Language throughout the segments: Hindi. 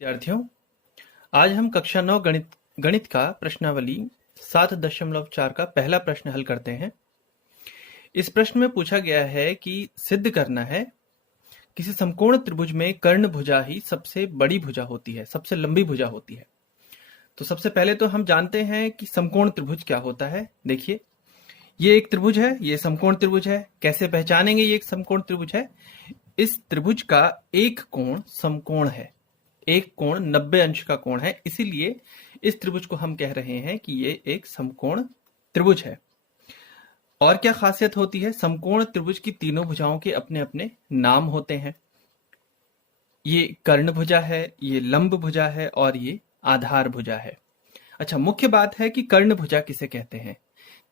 विद्यार्थियों, आज हम कक्षा 9 गणित का प्रश्नावली 7.4 का पहला प्रश्न हल करते हैं। इस प्रश्न में पूछा गया है कि सिद्ध करना है किसी समकोण त्रिभुज में कर्ण भुजा ही सबसे बड़ी भुजा होती है, सबसे लंबी भुजा होती है। तो सबसे पहले तो हम जानते हैं कि समकोण त्रिभुज क्या होता है। देखिए, ये एक त्रिभुज है, ये समकोण त्रिभुज है। कैसे पहचानेंगे ये एक समकोण त्रिभुज है? इस त्रिभुज का एक कोण समकोण है, एक कोण 90 अंश का कोण है, इसीलिए इस त्रिभुज को हम कह रहे हैं कि ये एक समकोण त्रिभुज है। और क्या खासियत होती है? समकोण त्रिभुज की तीनों भुजाओं के अपने अपने नाम होते हैं। ये कर्ण भुजा है, ये लंब भुजा है और ये आधार भुजा है। अच्छा, मुख्य बात है कि कर्ण भुजा किसे कहते हैं।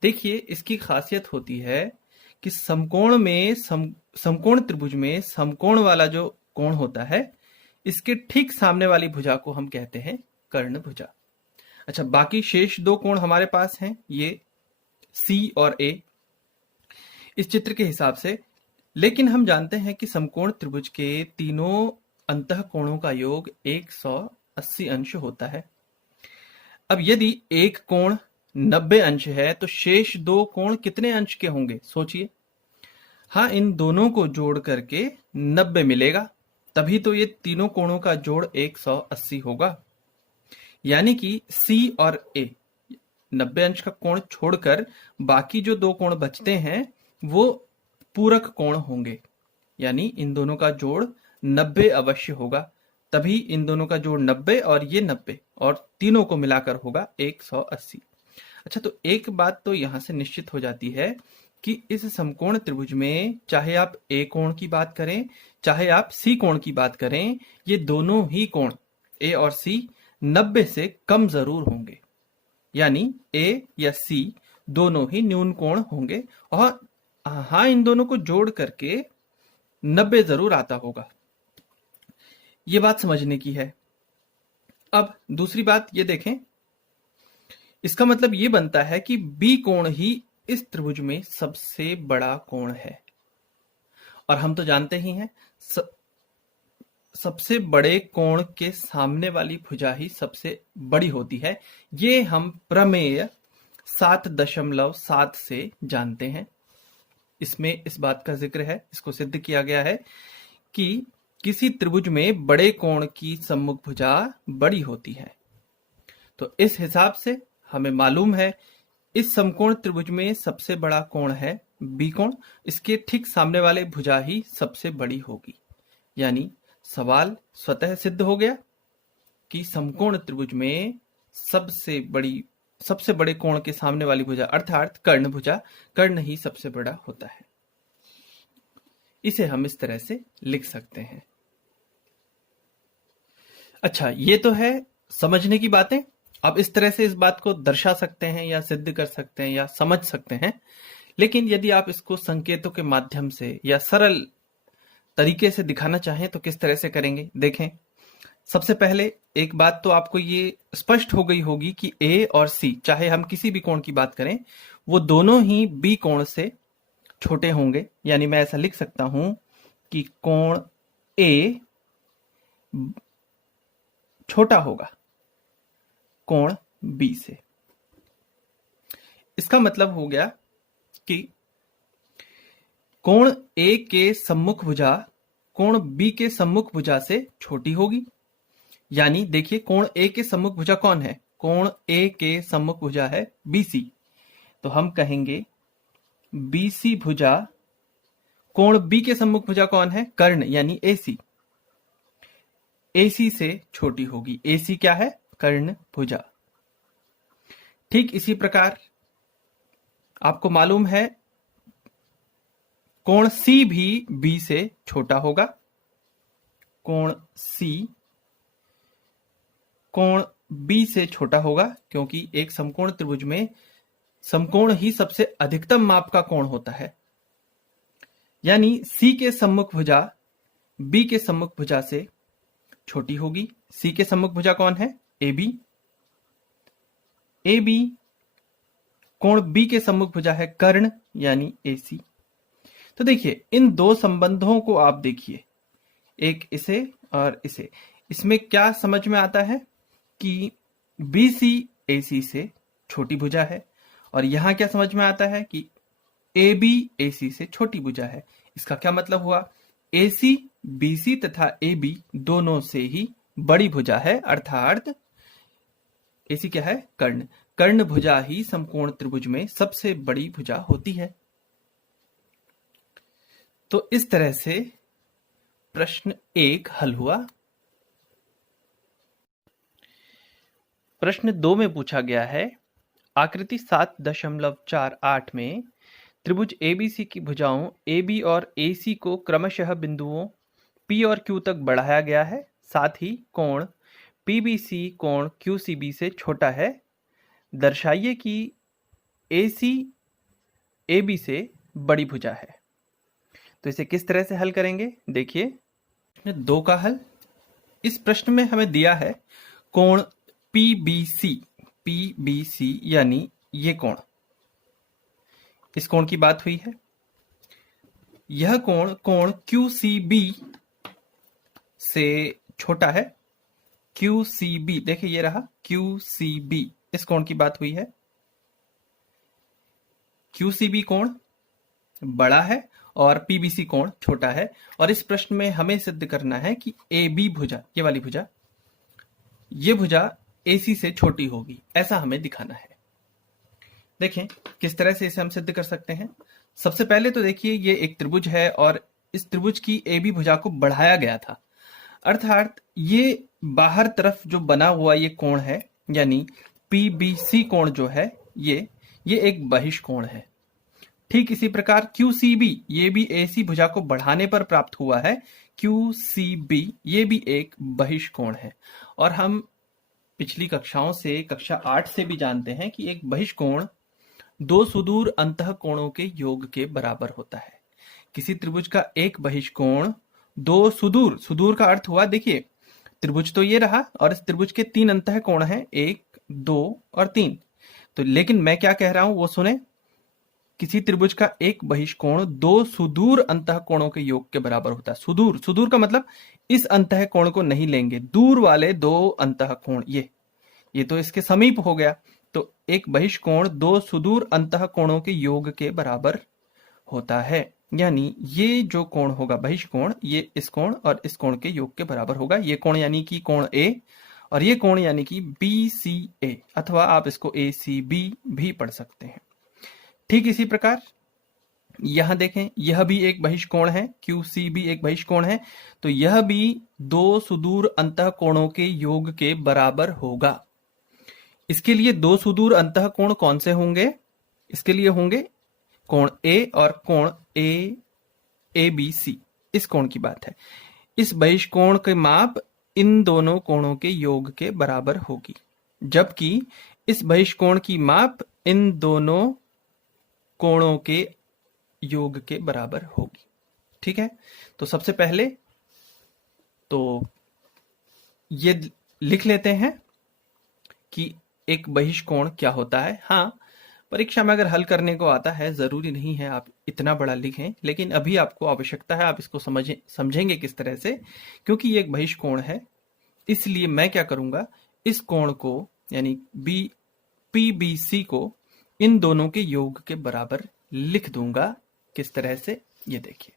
देखिए, इसकी खासियत होती है कि समकोण त्रिभुज में समकोण वाला जो कोण होता है, इसके ठीक सामने वाली भुजा को हम कहते हैं कर्ण भुजा। अच्छा, बाकी शेष दो कोण हमारे पास हैं, ये C और A इस चित्र के हिसाब से। लेकिन हम जानते हैं कि समकोण त्रिभुज के तीनों अंतः कोणों का योग 180 अंश होता है। अब यदि एक कोण 90 अंश है तो शेष दो कोण कितने अंश के होंगे? सोचिए। हाँ, इन दोनों को जोड़ करके 90 मिलेगा, तभी तो ये तीनों कोणों का जोड़ 180 होगा। यानी कि C और A 90 अंश का कोण छोड़कर बाकी जो दो कोण बचते हैं वो पूरक कोण होंगे। यानी इन दोनों का जोड़ 90 अवश्य होगा, तभी इन दोनों का जोड़ 90 और ये 90 और तीनों को मिलाकर होगा 180। अच्छा, तो एक बात तो यहां से निश्चित हो जाती है कि इस समकोण त्रिभुज में चाहे आप A कोण की बात करें, चाहे आप C कोण की बात करें, ये दोनों ही कोण A और C 90 से कम जरूर होंगे। यानी A या C दोनों ही न्यून कोण होंगे और हाँ, इन दोनों को जोड़ करके 90 जरूर आता होगा। ये बात समझने की है। अब दूसरी बात ये देखें, इसका मतलब ये बनता है कि B कोण ही इस त्रिभुज में सबसे बड़ा कोण है। और हम तो जानते ही हैं सबसे बड़े कोण के सामने वाली भुजा ही सबसे बड़ी होती है। ये हम प्रमेय 7.7 से जानते हैं। इसमें इस बात का जिक्र है, इसको सिद्ध किया गया है कि किसी त्रिभुज में बड़े कोण की सम्मुख भुजा बड़ी होती है। तो इस हिसाब से हमें मालूम है इस समकोण त्रिभुज में सबसे बड़ा कोण है B कोण, इसके ठीक सामने वाले भुजा ही सबसे बड़ी होगी। यानी सवाल स्वतः सिद्ध हो गया कि समकोण त्रिभुज में सबसे बड़े कोण के सामने वाली भुजा अर्थात कर्ण भुजा, कर्ण ही सबसे बड़ा होता है। इसे हम इस तरह से लिख सकते हैं। अच्छा, ये तो है समझने की बातें। अब इस तरह से इस बात को दर्शा सकते हैं या सिद्ध कर सकते हैं या समझ सकते हैं। लेकिन यदि आप इसको संकेतों के माध्यम से या सरल तरीके से दिखाना चाहें तो किस तरह से करेंगे? देखें, सबसे पहले एक बात तो आपको ये स्पष्ट हो गई होगी कि A और C, चाहे हम किसी भी कोण की बात करें, वो दोनों ही B कोण से छोटे होंगे। यानी मैं ऐसा लिख सकता हूं कि कोण A छोटा होगा कोण B से। इसका मतलब हो गया कि कोण A के सम्मुख भुजा कोण B के सम्मुख भुजा से छोटी होगी। यानी देखिए, कोण A के सम्मुख भुजा कौन है? कोण A के सम्मुख भुजा है BC। तो हम कहेंगे BC भुजा कोण B के सम्मुख भुजा कौन है? कर्ण यानी AC। AC से छोटी होगी। AC क्या है? कर्ण भुजा। ठीक इसी प्रकार आपको मालूम है कोण C भी B से छोटा होगा। कोण C कोण B से छोटा होगा, क्योंकि एक समकोण त्रिभुज में समकोण ही सबसे अधिकतम माप का कोण होता है। यानी C के सम्मुख भुजा B के सम्मुख भुजा से छोटी होगी। C के सम्मुख भुजा कौन है? AB। AB कोण B के सम्मुख भुजा है कर्ण यानी AC। तो देखिए, इन दो संबंधों को आप देखिए, एक इसे और इसे। इसमें क्या समझ में आता है कि BC AC से छोटी भुजा है, और यहां क्या समझ में आता है कि AB AC से छोटी भुजा है। इसका क्या मतलब हुआ? AC BC तथा AB दोनों से ही बड़ी भुजा है, अर्थात AC क्या है? कर्ण। कर्ण भुजा ही समकोण त्रिभुज में सबसे बड़ी भुजा होती है। तो इस तरह से प्रश्न 1 हल हुआ। प्रश्न 2 में पूछा गया है, आकृति 7.48 में त्रिभुज ABC की भुजाओं AB और AC को क्रमशः बिंदुओं P और Q तक बढ़ाया गया है, साथ ही कोण PBC कोण QCB से छोटा है। दर्शाइए कि AC AB से बड़ी भुजा है। तो इसे किस तरह से हल करेंगे? देखिए, प्रश्न 2 का हल। इस प्रश्न में हमें दिया है कोण PBC यानी ये कोण, इस कोण की बात हुई है। यह कोण QCB से छोटा है। QCB देखिए, ये रहा QCB, इस कोण की बात हुई है। QCB कोण बड़ा है और PBC कोण छोटा है, और इस प्रश्न में हमें सिद्ध करना है कि AB भुजा, ये वाली भुजा, ये भुजा AC से छोटी होगी, ऐसा हमें दिखाना है। देखें किस तरह से इसे हम सिद्ध कर सकते हैं। सबसे पहले तो देखिए, ये एक त्रिभुज है और इस त्रिभुज की AB भुजा को बढ़ाया गया था, अर्थात ये बाहर तरफ जो बना हुआ ये कोण है, यानी PBC कोण जो है ये एक बहिष्कोण है। ठीक इसी प्रकार QCB, ये भी AC भुजा को बढ़ाने पर प्राप्त हुआ है। QCB ये भी एक बहिष्कोण है, और हम पिछली कक्षाओं से, कक्षा 8 से भी जानते हैं कि एक बहिष्कोण दो सुदूर अंतःकोणों के योग के बराबर होता है। किसी त्रिभुज का एक बहिष्कोण दो सुदूर, सुदूर का अर्थ हुआ, देखिए त्रिभुज तो ये रहा और इस त्रिभुज के 3 अंतःकोण हैं, 1, 2 और 3। तो लेकिन मैं क्या कह रहा हूं वो सुने, किसी त्रिभुज का एक बहिष्कोण दो सुदूर अंतःकोणों के योग के बराबर होता है। सुदूर, सुदूर का मतलब इस अंतःकोण को नहीं लेंगे, दूर वाले दो अंतःकोण, ये तो इसके समीप हो गया। तो एक बहिष्कोण दो सुदूर अंतःकोणों के योग के बराबर होता है, यानी ये जो कोण होगा बहिष्कोण, ये इस कोण और इस कोण के योग के बराबर होगा। ये कोण यानी कि कोण A, और ये कोण यानी कि BCA, अथवा आप इसको ACB भी पढ़ सकते हैं। ठीक इसी प्रकार यहां देखें, यह भी एक बहिष्कोण है, QCB एक बहिष्कोण है, तो यह भी दो सुदूर अंतःकोणों के योग के बराबर होगा। इसके लिए दो सुदूर अंतःकोण कौन से होंगे? इसके लिए होंगे कोण A और कोण ABC, इस कोण की बात है। इस बहिष्कोण के माप इन दोनों कोणों के योग के बराबर होगी, जबकि इस बहिष्कोण की माप इन दोनों कोणों के योग के बराबर होगी। ठीक है, तो सबसे पहले तो ये लिख लेते हैं कि एक बहिष्कोण क्या होता है। हाँ, परीक्षा में अगर हल करने को आता है, जरूरी नहीं है आप इतना बड़ा लिखें, लेकिन अभी आपको आवश्यकता है, आप इसको समझेंगे किस तरह से, क्योंकि ये एक बहिष्कोण है। इसलिए मैं क्या करूंगा, इस कोण को यानी PBC को इन दोनों के योग के बराबर लिख दूंगा। किस तरह से, ये देखिए,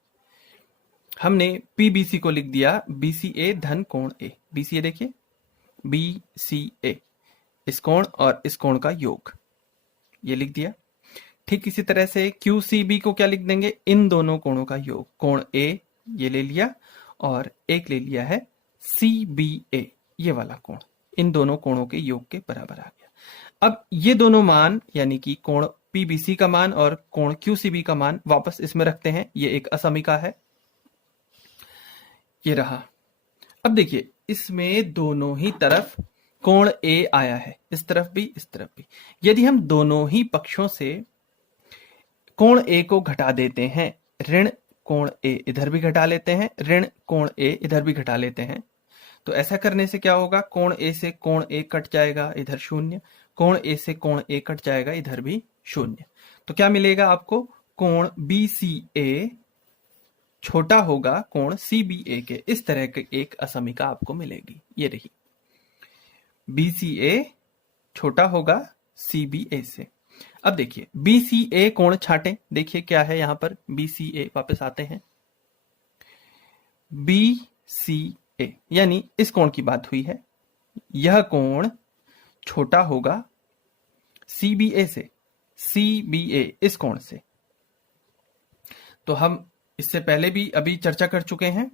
हमने PBC को लिख दिया BCA धन कोण A। BCA देखिए, BCA इस कोण और इस कोण का योग, ये लिख दिया। ठीक इसी तरह से QCB को क्या लिख देंगे, इन दोनों कोणों का योग, कोण A ये ले लिया और एक ले लिया है CBA, ये वाला कोण, इन दोनों कोणों के योग के बराबर आ गया। अब ये दोनों मान यानी कि कोण PBC का मान और कोण QCB का मान वापस इसमें रखते हैं, ये एक असमीका है, ये रहा। अब देखिए, इसमें दोनों ही तरफ कोण A आया है, इस तरफ भी इस तरफ भी। यदि हम दोनों ही पक्षों से कोण A को घटा देते हैं, ऋण कोण A इधर भी घटा लेते हैं, ऋण कोण A इधर भी घटा लेते हैं, तो ऐसा करने से क्या होगा, कोण A से कोण A कट जाएगा, इधर शून्य, कोण A से कोण A कट जाएगा, इधर भी शून्य। तो क्या मिलेगा आपको, कोण BCA छोटा होगा कोण CBA के। इस तरह की एक असमीका आपको मिलेगी, ये रही। BCA छोटा होगा CBA से। अब देखिए BCA कोण छाटे, देखिए क्या है यहां पर BCA, वापस आते हैं। BCA यानी इस कोण की बात हुई है, यह कोण छोटा होगा CBA से, CBA इस कोण से। तो हम इससे पहले भी अभी चर्चा कर चुके हैं,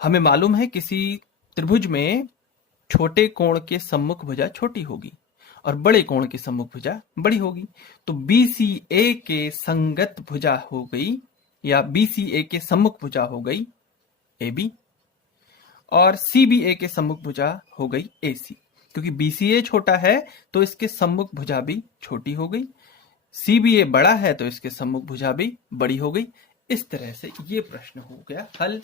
हमें मालूम है किसी त्रिभुज में छोटे कोण के सम्मुख भुजा छोटी होगी और बड़े कोण की सम्मुख भुजा बड़ी होगी। तो BCA के संगत भुजा हो गई, या BCA के सम्मुख भुजा हो गई AB, और CBA के सम्मुख भुजा हो गई AC। क्योंकि BCA छोटा है तो इसके सम्मुख भुजा भी छोटी हो गई, CBA बड़ा है तो इसके सम्मुख भुजा भी बड़ी हो गई। इस तरह से ये प्रश्न हो गया हल।